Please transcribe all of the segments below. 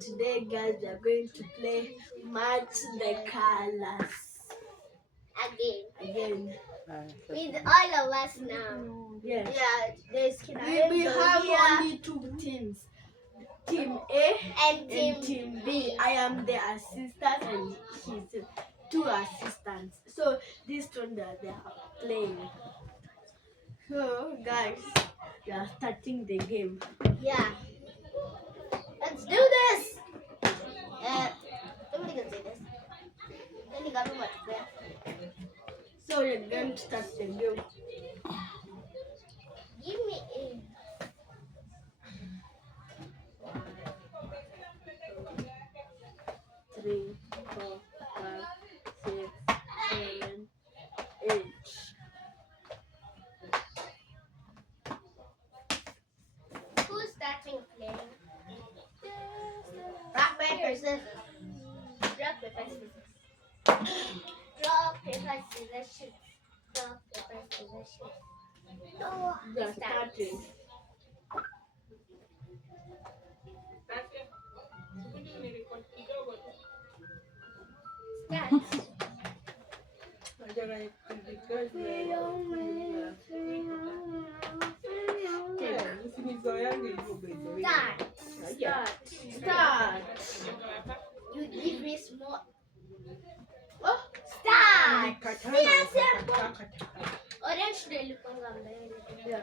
today, guys, we are going to play Match the Colors. Again. With all of us now. Yes. Yeah, we have only 2 teams. Team A and Team B. I am the assistant and she's 2 assistants. So this one they are playing. So guys, we are starting the game. Yeah. Let's do this. Somebody can say this. Then you got what to. So we're going to start the game. Give me a. 3, 4, 5, 6, 7, 8. Who's starting playing? Rock, paper, scissors. Rock, paper, scissors. Rock, paper, scissors, shoot. Rock, paper, scissors, shoot. No, We are starting. Start. You give me small. Oh, start. Yes, orange ndio mbele. Yeah.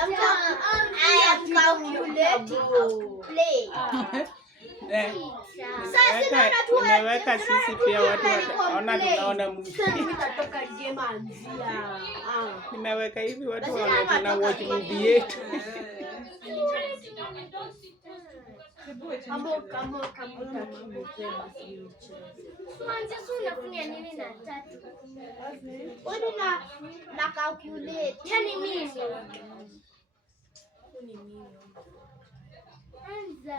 I am calculating how to play. Nimeweka sisi pia watu wanaona tunaona movie. Nitatoka game anzia. Nimeweka hivi watu wanaona watch movie yetu. Kama utakimependa na calculate. Yani mimi. Anza.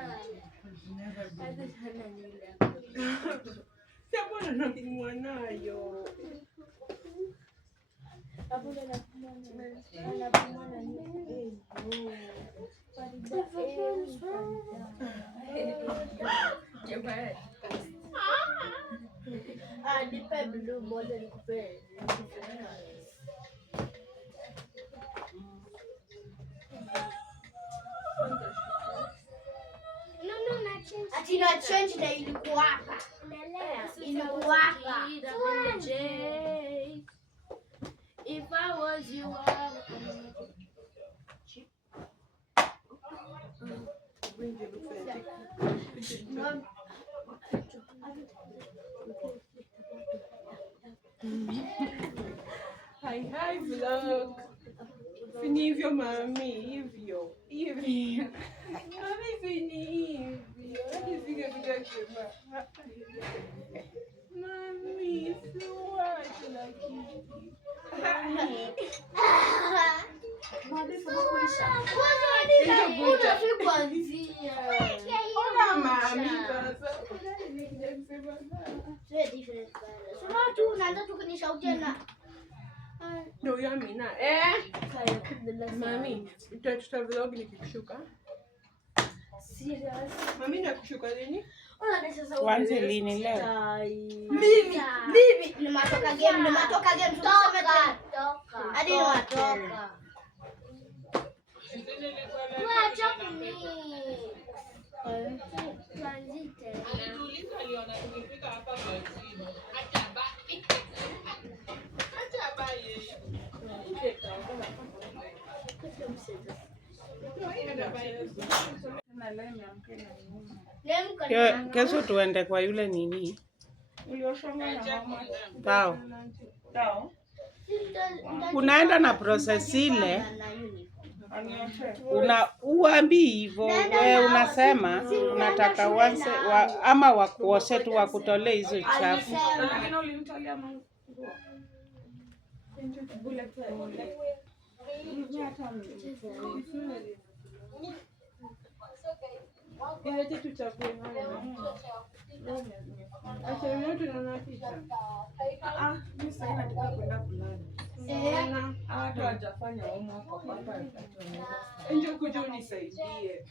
Sabona napimwa nayo. nipe blue moja nikupe. Ati na change na ilikuwa hapa. Ilikuwa hapa. If I was you, Hi vlog. Fini hivyo mami, hivyo. Mami fini hivyo. Hadi singe kusema. Mami, siwache lakini. Ndio ya mina. Mami, tuta vlog nikikushuka. Serious? Mami nakushuka lini? Kwanza lini leo? Mimi nimatoka game toka. Hadi nimatoka. Wacha kuni. Tuanzite. Alituuliza aliona tukifika hapa kwa chini. Acha ba yeye. Kesho tuende kwa yule nini? Tao. Unaenda na process ile. Uambii hivyo, wewe unasema unataka wanse ama wakuoshe tu wakutolee hizo chafu. Mimi sasa nataka kwenda kulala. Hata hajafanya homework kwa papa. Nje kuja unisaidie.